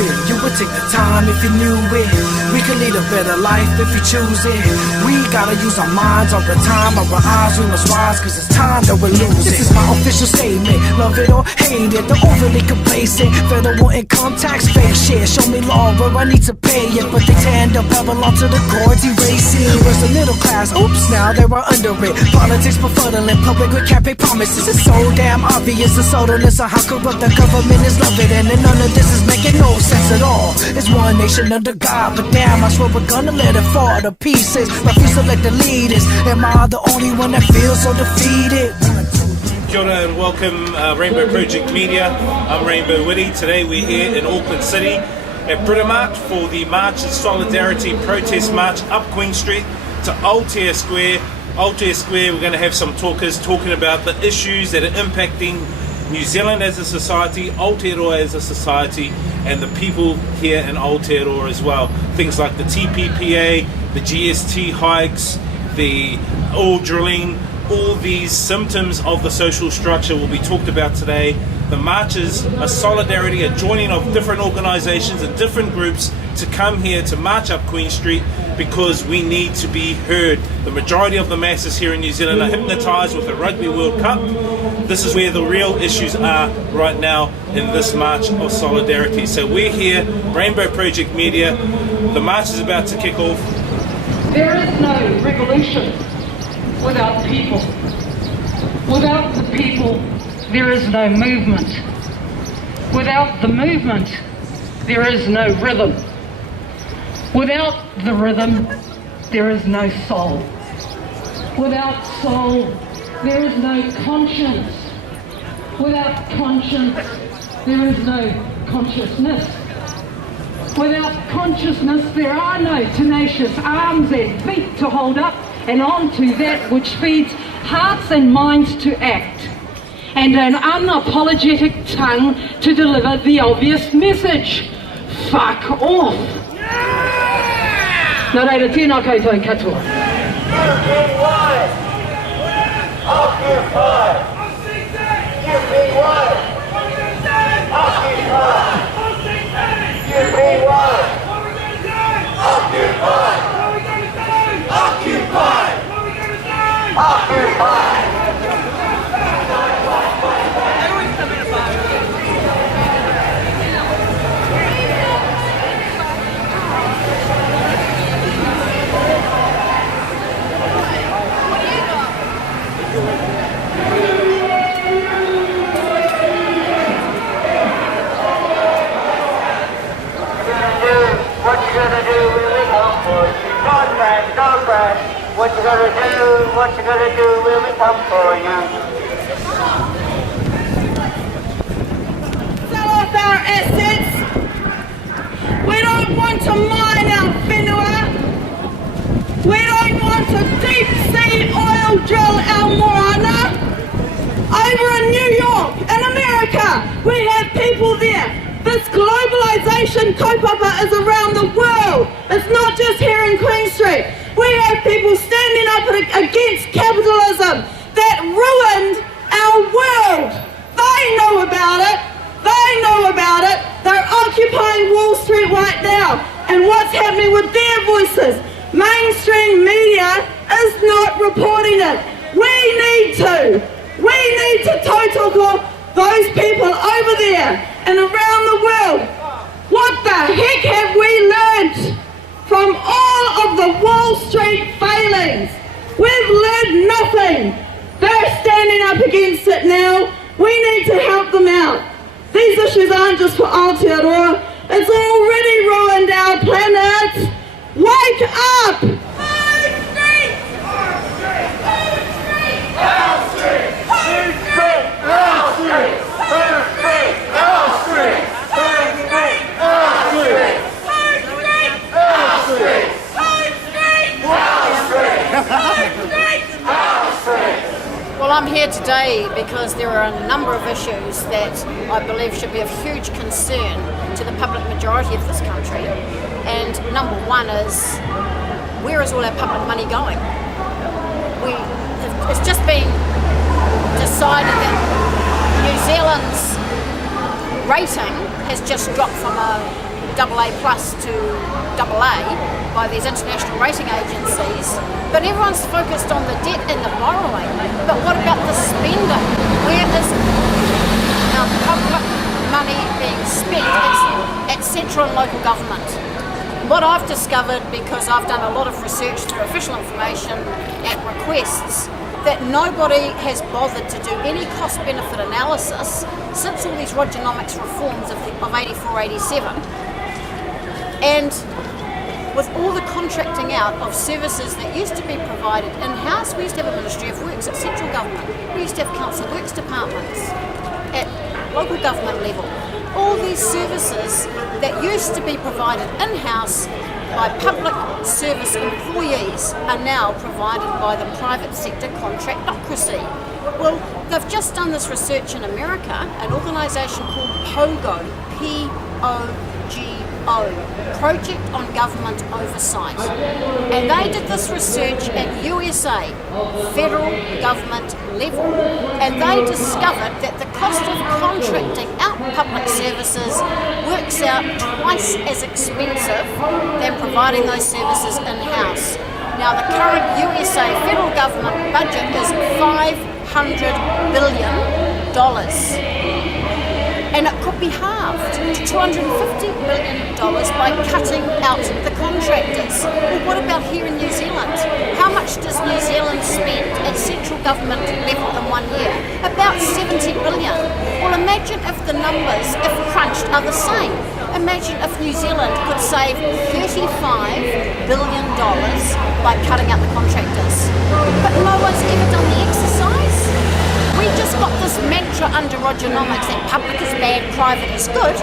it. You would take the time if you knew it. We can lead a better life if we choose it. We gotta use our minds all the time. Our eyes, we must rise, cause it's time that we're losing. This is my official statement. Love it or hate it, the overly complacent. Federal income tax, fake shit. Show me law where I need to pay it, but they tend to Babylon to the courts, erasing. Where's the middle class? Oops, now they were under it. Politics befuddling, public with campaign promises. It's so damn obvious, the subtleness of how corrupt the government is loving. And none of this is making no sense at all. It's one nation under God, but damn, I swear we're gonna let it fall to pieces. Refuse to let the leaders. Am I the only one that feels so defeated? Kia ora and welcome Rainbow Project Media. I'm Rainbow Witty. Today we're here in Auckland City at Britomart for the March in Solidarity protest march up Queen Street to Aotearoa Square. Aotearoa Square, we're going to have some talkers talking about the issues that are impacting New Zealand as a society, Aotearoa as a society, and the people here in Aotearoa as well. Things like the TPPA, the GST hikes, the oil drilling, all these symptoms of the social structure will be talked about today. The marches, a solidarity, a joining of different organisations and different groups to come here to march up Queen Street because we need to be heard. The majority of the masses here in New Zealand are hypnotised with the Rugby World Cup. This is where the real issues are right now in this march of solidarity. So we're here, Rainbow Project Media. The march is about to kick off. There is no revolution without people. Without the people, there is no movement. Without the movement, there is no rhythm. Without the rhythm, there is no soul. Without soul, there is no conscience. Without conscience, there is no consciousness. Without consciousness, there are no tenacious arms and feet to hold up and onto that which feeds hearts and minds to act, and an unapologetic tongue to deliver the obvious message: fuck off. Nā reira, tēnā koutou katoa. Occupy! Give me one! Occupy! Give me one! Occupy! Occupy! Occupy! What you gonna do when we come for you? Don't crash, don't crash. What you gonna do when we come for you? Sell off our assets. We don't want to mine our whenua. We don't want to deep sea oil drill our moana. Over in New York, in America, we have people there. This globalisation kaupapa is around the world. It's not just here in Queen Street. We have people standing up against capitalism that ruined our world. They know about it. They know about it. They're occupying Wall Street right now. And what's happening with their voices? Mainstream media is not reporting it. We need to tautoko those people over there and around the world. What the heck have we learnt from all of the Wall Street failings? We've learned nothing. They're standing up against it now. We need to help them out. These issues aren't just for Aotearoa. It's already ruined our planet. Wake up! Well, I'm here today because there are a number of issues that I believe should be of huge concern to the public majority of this country. And number one is, where is all our public money going? It's just been decided that New Zealand's rating has just dropped from a AA plus to AA by these international rating agencies, but everyone's focused on the debt and the borrowing. But what about the spending? Where is our public money being spent? It's at central and local government. What I've discovered, because I've done a lot of research through official information at requests, that nobody has bothered to do any cost-benefit analysis since all these Rogernomics reforms of 84-87. And with all the contracting out of services that used to be provided in-house, we used to have a Ministry of Works at central government, we used to have council works departments at local government level. All these services that used to be provided in-house by public service employees are now provided by the private sector contractocracy. Well, they've just done this research in America, an organisation called POGO, P-O-G-O, Project on Government Oversight. And they did this research at USA, federal government level. And they discovered that the cost of contracting out public services works out twice as expensive than providing those services in-house. Now, the current USA federal government budget is $500 billion. And it could be halved to $250 billion by cutting out the contractors. Well, what about here in New Zealand? How much does New Zealand spend at central government level in 1 year? About 70 billion. Well, imagine if the numbers, if crunched, are the same. Imagine if New Zealand could save $35 billion by cutting out the contractors. But no one's ever done the exercise. We just got this mantra under Rogernomics that public is bad, private is good,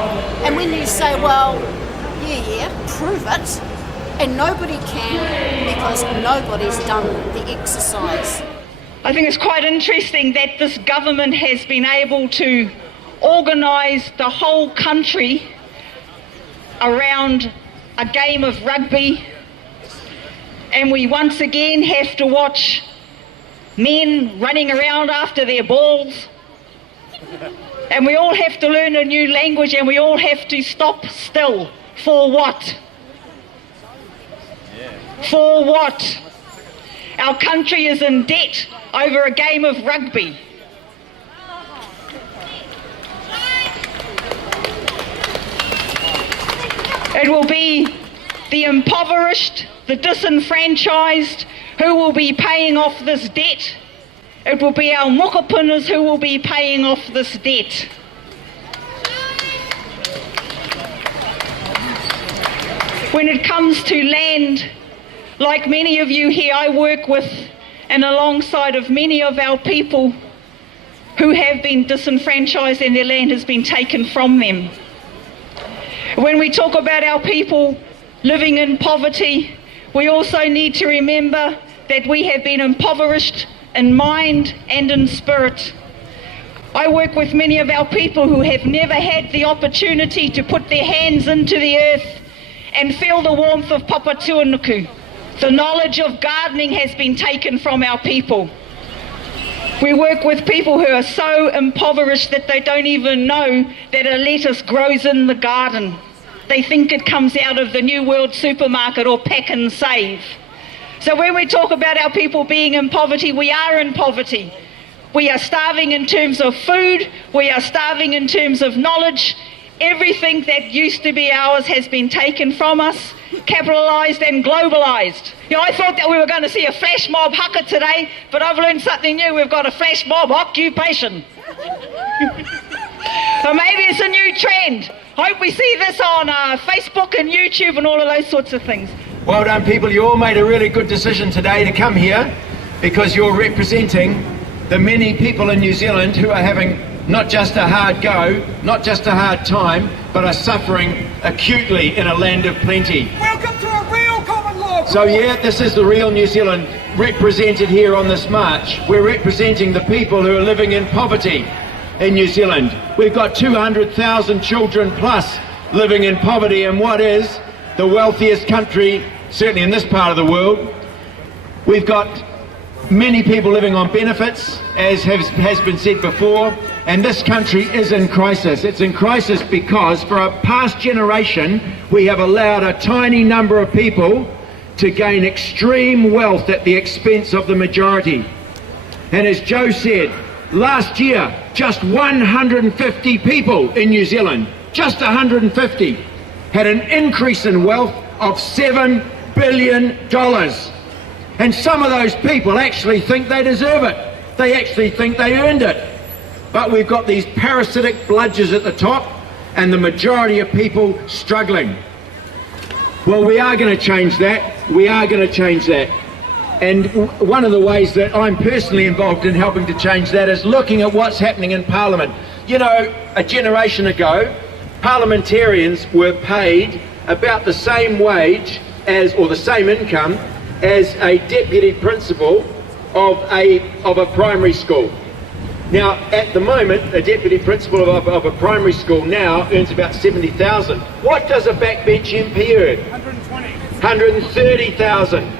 and when you say, well, yeah, prove it, and nobody can because nobody's done the exercise. I think it's quite interesting that this government has been able to organise the whole country around a game of rugby, and we once again have to watch men running around after their balls, and we all have to learn a new language, and we all have to stop still. For what? For what? Our country is in debt over a game of rugby. It will be the impoverished, the disenfranchised, who will be paying off this debt. It will be our mokopunas who will be paying off this debt. When it comes to land, like many of you here, I work with and alongside of many of our people who have been disenfranchised and their land has been taken from them. When we talk about our people living in poverty, we also need to remember that we have been impoverished in mind and in spirit. I work with many of our people who have never had the opportunity to put their hands into the earth and feel the warmth of Papa Tuanuku. The knowledge of gardening has been taken from our people. We work with people who are so impoverished that they don't even know that a lettuce grows in the garden. They think it comes out of the New World supermarket or Pack and Save. So when we talk about our people being in poverty, we are in poverty. We are starving in terms of food, we are starving in terms of knowledge. Everything that used to be ours has been taken from us, capitalised and globalised. You know, I thought that we were going to see a flash mob haka today, but I've learned something new. We've got a flash mob occupation. Or maybe it's a new trend. Hope we see this on Facebook and YouTube and all of those sorts of things. Well done, people. You all made a really good decision today to come here because you're representing the many people in New Zealand who are having not just a hard go, not just a hard time, but are suffering acutely in a land of plenty. Welcome to a real common law. So yeah, this is the real New Zealand represented here on this march. We're representing the people who are living in poverty in New Zealand. We've got 200,000 children plus living in poverty in what is the wealthiest country, certainly in this part of the world. We've got many people living on benefits, as has been said before, and this country is in crisis. It's in crisis because for a past generation we have allowed a tiny number of people to gain extreme wealth at the expense of the majority. And as Joe said, last year just 150 people in New Zealand, just 150, had an increase in wealth of $7 billion. And some of those people actually think they deserve it. They actually think they earned it. But we've got these parasitic bludgers at the top and the majority of people struggling. Well, we are going to change that. We are going to change that. And one of the ways that I'm personally involved in helping to change that is looking at what's happening in Parliament. You know, a generation ago, parliamentarians were paid about the same wage as, or the same income as a deputy principal of a primary school. Now, at the moment, a deputy principal of a primary school now earns about 70,000. What does a backbench MP earn? 120. 130,000.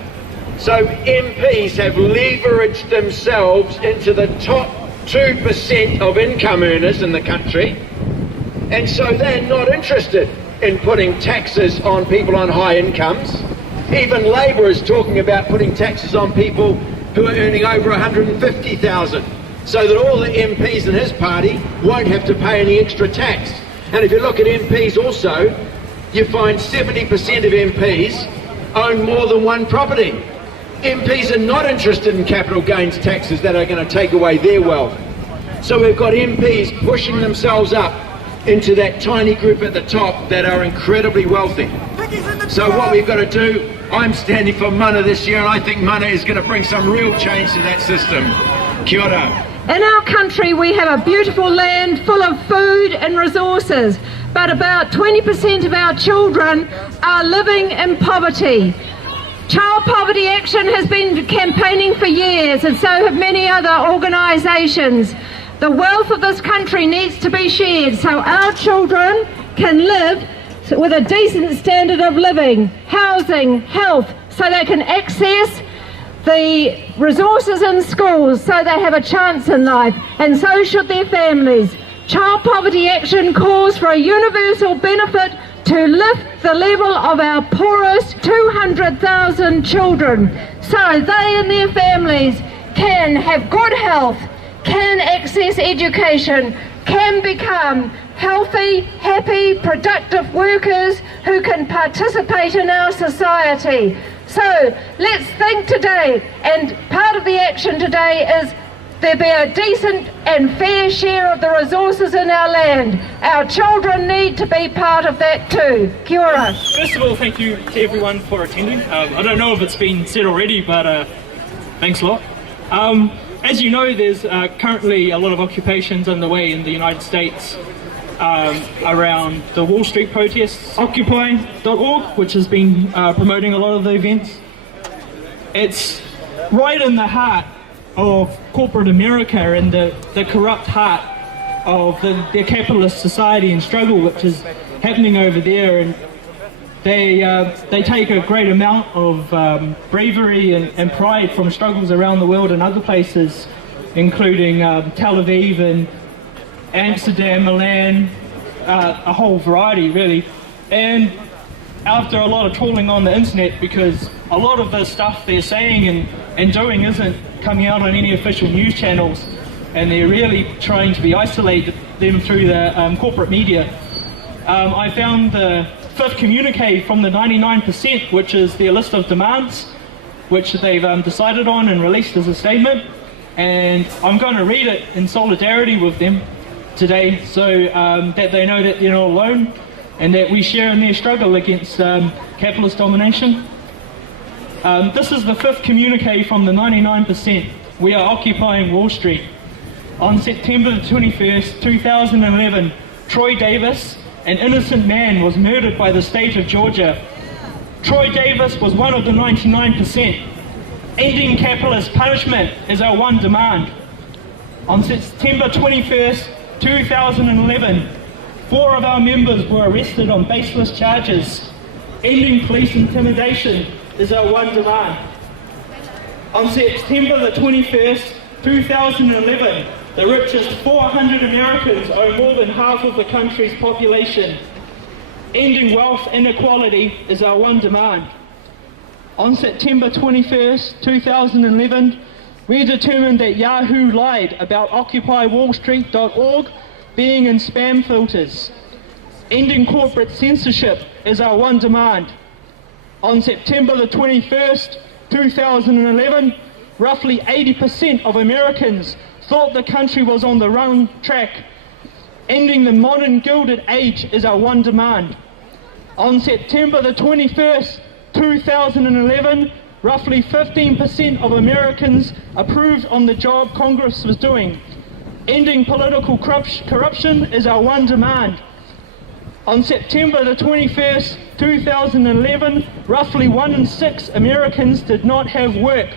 So MPs have leveraged themselves into the top 2% of income earners in the country, and so they're not interested in putting taxes on people on high incomes. Even Labour is talking about putting taxes on people who are earning over 150,000, so that all the MPs in his party won't have to pay any extra tax. And if you look at MPs also, you find 70% of MPs own more than one property. MPs are not interested in capital gains taxes that are going to take away their wealth. So we've got MPs pushing themselves up into that tiny group at the top that are incredibly wealthy. So what we've got to do, I'm standing for mana this year, and I think mana is going to bring some real change to that system. Kia ora. In our country we have a beautiful land full of food and resources, but about 20% of our children are living in poverty. Child Poverty Action has been campaigning for years, and so have many other organisations. The wealth of this country needs to be shared so our children can live with a decent standard of living, housing, health, so they can access the resources in schools so they have a chance in life, and so should their families. Child Poverty Action calls for a universal benefit to lift the level of our poorest 200,000 children so they and their families can have good health, can access education, can become healthy, happy, productive workers who can participate in our society. So let's think today, and part of the action today is there be a decent and fair share of the resources in our land. Our children need to be part of that too. Kia ora. First of all, thank you to everyone for attending. I don't know if it's been said already, but thanks a lot. As you know, there's currently a lot of occupations underway in the United States around the Wall Street protests. Occupy.org, which has been promoting a lot of the events. It's right in the heart of corporate America and the corrupt heart of their capitalist society and struggle which is happening over there, and they take a great amount of bravery and pride from struggles around the world and other places, including Tel Aviv and Amsterdam, Milan, a whole variety really. And after a lot of trawling on the internet, because a lot of the stuff they're saying and doing isn't coming out on any official news channels, and they're really trying to be isolated them through the corporate media. I found the 5th communique from the 99%, which is their list of demands, which they've decided on and released as a statement, and I'm going to read it in solidarity with them today, so that they know that they're not alone and that we share in their struggle against capitalist domination. This is the 5th communique from the 99%. We are occupying Wall Street. On September the 21st, 2011, Troy Davis, an innocent man, was murdered by the state of Georgia. Troy Davis was one of the 99%. Ending capitalist punishment is our one demand. On September 21st, 2011, 4 of our members were arrested on baseless charges. Ending police intimidation is our one demand. On September the 21st, 2011, the richest 400 Americans own more than half of the country's population. Ending wealth inequality is our one demand. On September 21st, 2011, we determined that Yahoo lied about OccupyWallStreet.org being in spam filters. Ending corporate censorship is our one demand. On September the 21st, 2011, roughly 80% of Americans thought the country was on the wrong track. Ending the modern Gilded Age is our one demand. On September the 21st, 2011, roughly 15% of Americans approved on the job Congress was doing. Ending political corruption is our one demand. On September the 21st, 2011, roughly 1 in 6 Americans did not have work.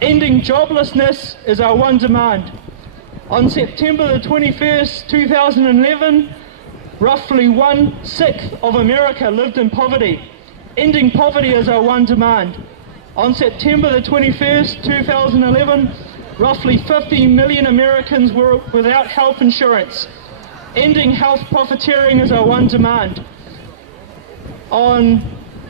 Ending joblessness is our one demand. On September the 21st, 2011, roughly 1/6 of America lived in poverty. Ending poverty is our one demand. On September the 21st, 2011, roughly 50 million Americans were without health insurance. Ending health profiteering is our one demand. On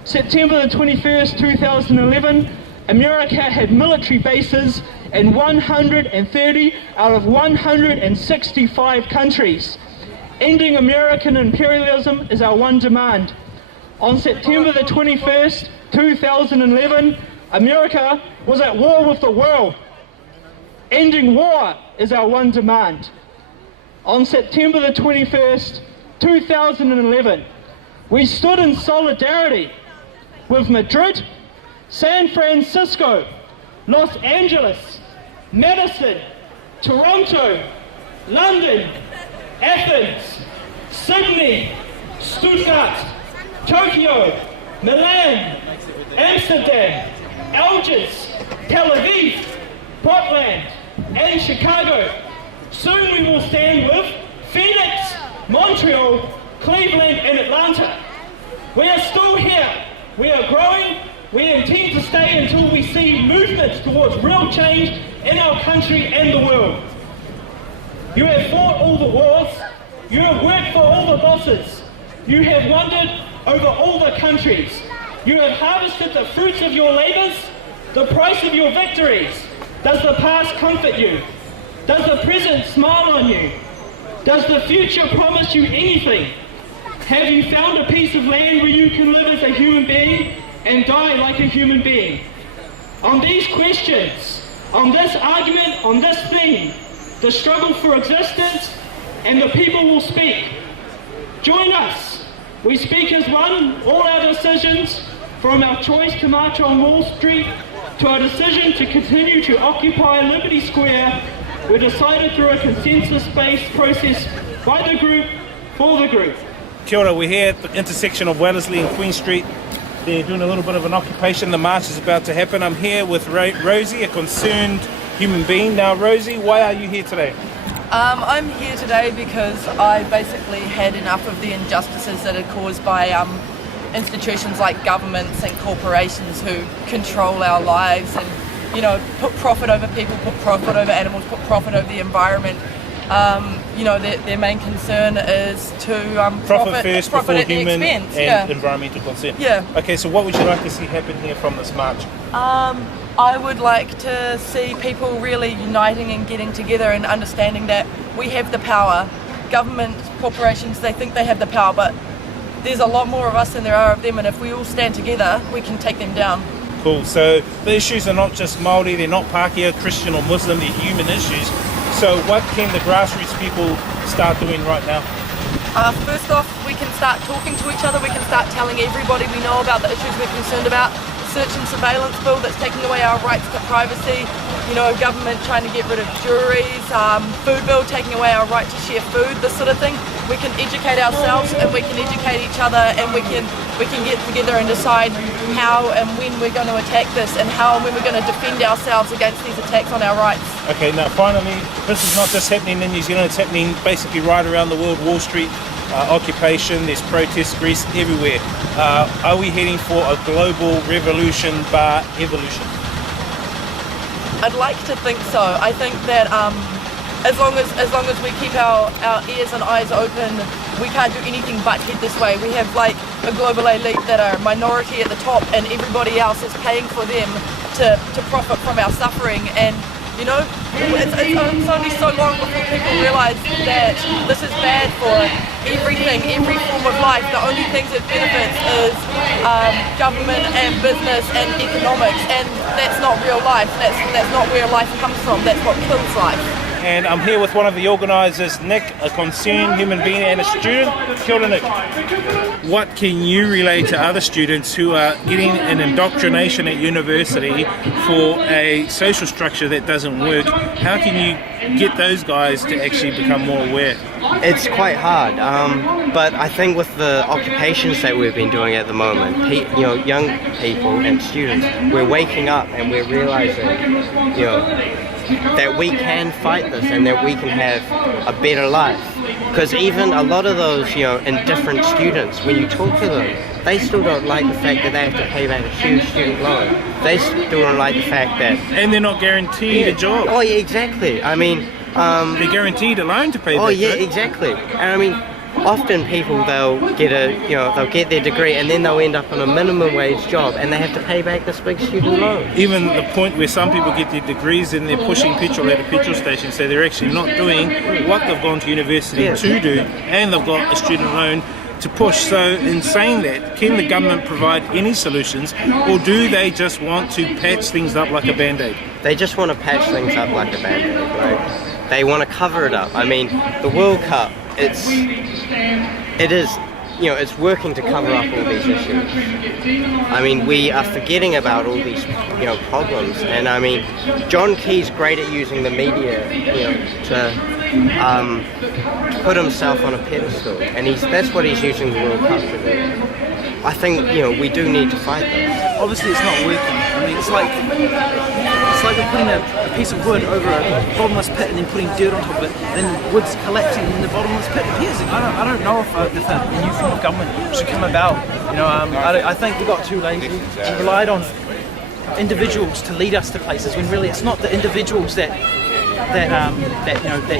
September the 21st, 2011, America had military bases in 130 out of 165 countries. Ending American imperialism is our one demand. On September the 21st, 2011, America was at war with the world. Ending war is our one demand. On September the 21st, 2011, we stood in solidarity with Madrid, San Francisco, Los Angeles, Madison, Toronto, London, Athens, Sydney, Stuttgart, Tokyo, Milan, Amsterdam, Algiers, Tel Aviv, Portland, and Chicago. Soon we will stand with Phoenix, Montreal, Cleveland, and Atlanta. We are still here. We are growing. We intend to stay until we see movements towards real change in our country and the world. You have fought all the wars. You have worked for all the bosses. You have wandered over all the countries. You have harvested the fruits of your labours, the price of your victories. Does the past comfort you? Does the present smile on you? Does the future promise you anything? Have you found a piece of land where you can live as a human being and die like a human being? On these questions, on this argument, on this theme, the struggle for existence, and the people will speak. Join us. We speak as one. All our decisions, from our choice to march on Wall Street to our decision to continue to occupy Liberty Square, were decided through a consensus-based process by the group, for the group. Kia ora, we're here at the intersection of Wellesley and Queen Street. They're doing a little bit of an occupation. The march is about to happen. I'm here with Rosie, a concerned human being. Now, Rosie, why are you here today? I'm here today because I basically had enough of the injustices that are caused by institutions like governments and corporations who control our lives and, you know, put profit over people, put profit over animals, put profit over the environment. You know, their main concern is to profit first before at human the expense. and environmental concern. Yeah. Okay, so what would you like to see happen here from this march? I would like to see people really uniting and getting together and understanding that we have the power. Government, corporations, they think they have the power, but there's a lot more of us than there are of them, and if we all stand together, we can take them down. Cool, so the issues are not just Maori, they're not Pākehā, Christian or Muslim, they're human issues. So what can the grassroots people start doing right now? First off, we can start talking to each other, we can start telling everybody we know about the issues we're concerned about. Search and surveillance bill that's taking away our rights to privacy, you know, government trying to get rid of juries, food bill taking away our right to share food, this sort of thing. We can educate ourselves and we can educate each other, and we can get together and decide how and when we're going to attack this and how and when we're going to defend ourselves against these attacks on our rights. Okay, now finally, this is not just happening in New Zealand, it's happening basically right around the world. Wall Street occupation, there's protests, Greece, everywhere. Are we heading for a global revolution bar evolution? I'd like to think so. I think that as long as we keep our ears and eyes open, we can't do anything but head this way. We have like a global elite that are minority at the top, and everybody else is paying for them to profit from our suffering. And you know, it's only so long before people realise that this is bad for everything, every form of life. The only things it benefits is government and business and economics, and that's not real life. That's not where life comes from. That's what kills life. And I'm here with one of the organisers, Nick, a concerned human being and a student. Kia ora, Nick. What can you relay to other students who are getting an indoctrination at university for a social structure that doesn't work? How can you get those guys to actually become more aware? It's quite hard, but I think with the occupations that we've been doing at the moment, young people and students, we're waking up and we're realising, that we can fight this and that we can have a better life. Because even a lot of those, indifferent students, when you talk to them, they still don't like the fact that they have to pay back a huge student loan. They still don't like the fact that... And they're not guaranteed a job. Oh, yeah, exactly. I mean... they're guaranteed a loan to pay back. Oh, yeah, exactly. And I mean, often people, they'll get their degree and then they'll end up on a minimum wage job and they have to pay back this big student loan. Even the point where some people get their degrees and they're pushing petrol at a petrol station, so they're actually not doing what they've gone to university to do, and they've got a student loan to push. So in saying that, can the government provide any solutions, or do they just want to patch things up like a band-aid? They just want to patch things up like a band-aid, right? They want to cover it up. I mean, the World Cup, it's working to cover up all these issues. I mean, we are forgetting about all these, problems. And I mean, John Key's great at using the media, to put himself on a pedestal, and that's what he's using the World Cup to do. I think, we do need to fight this. Obviously, it's not working. I mean, it's like we're putting a piece of wood over a bottomless pit and then putting dirt on top of it, and then the wood's collapsing and the bottomless pit appears. I don't know if a new form of government should come about. I think we got too lazy. We relied on individuals to lead us to places when really it's not the individuals that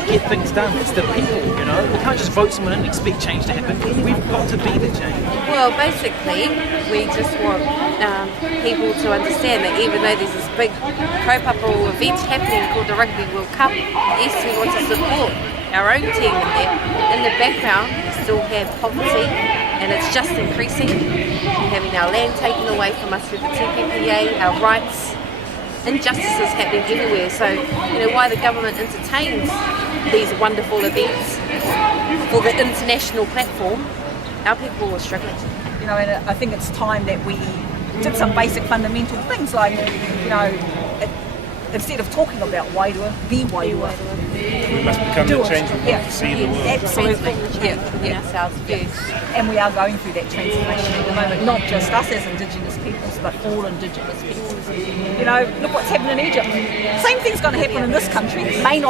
get things done. It's the people. We can't just vote someone in and expect change to happen. We've got to be the change. Well, basically, we just want people to understand that even though there's this big kaupapa event happening called the Rugby World Cup, yes, we want to support our own team in there. In the background, we still have poverty, and it's just increasing. We're having our land taken away from us through the TPPA, our rights. Injustices happening everywhere, so why the government entertains these wonderful events for the international platform, our people are struggling. And I think it's time that we did some basic fundamental things like, instead of talking about wairua, be wairua. We must become the change we want to see the world. Absolutely. Ourselves first. And we are going through that transformation at the moment, not just us as Indigenous peoples, but all Indigenous peoples. Look what's happening in Egypt. Same thing's going to happen in this country. Maybe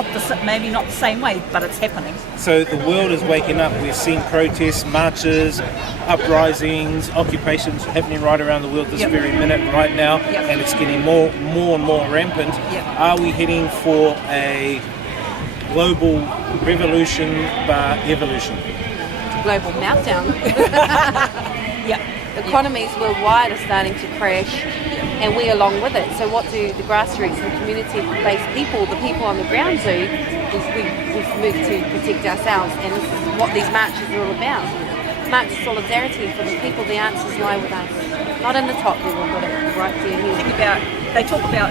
not the same way, but it's happening. So the world is waking up. We're seeing protests, marches, uprisings, occupations happening right around the world this very minute, right now, and it's getting more and more rampant. Are we heading for a global revolution bar evolution? Global meltdown. Economies worldwide are starting to crash, and we along with it. So what do the grassroots and community-based people, the people on the ground do, is we've moved to protect ourselves, and this is what these marches are all about. March of solidarity for the people. The answers lie with us, not in the top level, but right there. They talk about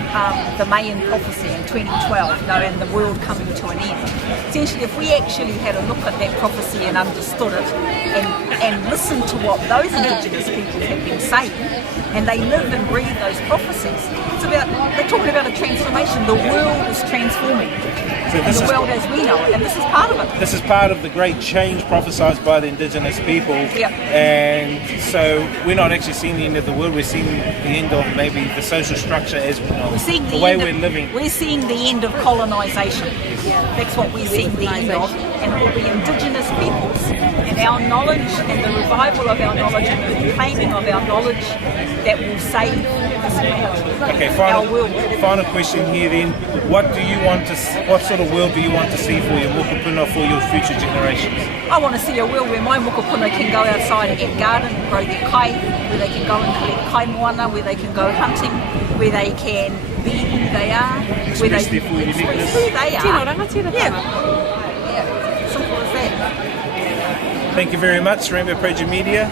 the Mayan prophecy in 2012, and the world coming to an end. Essentially, if we actually had a look at that prophecy and understood it, and listened to what those Indigenous people have been saying, and they live and breathe those prophecies, they're talking about a transformation. The world is transforming. The world as we know it, and this is part of it. This is part of the great change prophesied by the Indigenous people, and so we're not actually seeing the end of the world, we're seeing the end of maybe the social structure as we know it, the way we're living. We're seeing the end of colonisation. That's what we're seeing the end of. and it will be Indigenous peoples and our knowledge and the revival of our knowledge and the reclaiming of our knowledge that will save this planet. Okay, our world. final question here then. What sort of world do you want to see for your mokopuna, for your future generations? I want to see a world where my mokopuna can go outside and garden and grow their kai, where they can go and collect kai moana, where they can go hunting, where they can be who they are, where they can express who they are. Yeah, simple as that. Thank you very much, Rainbow Project Media.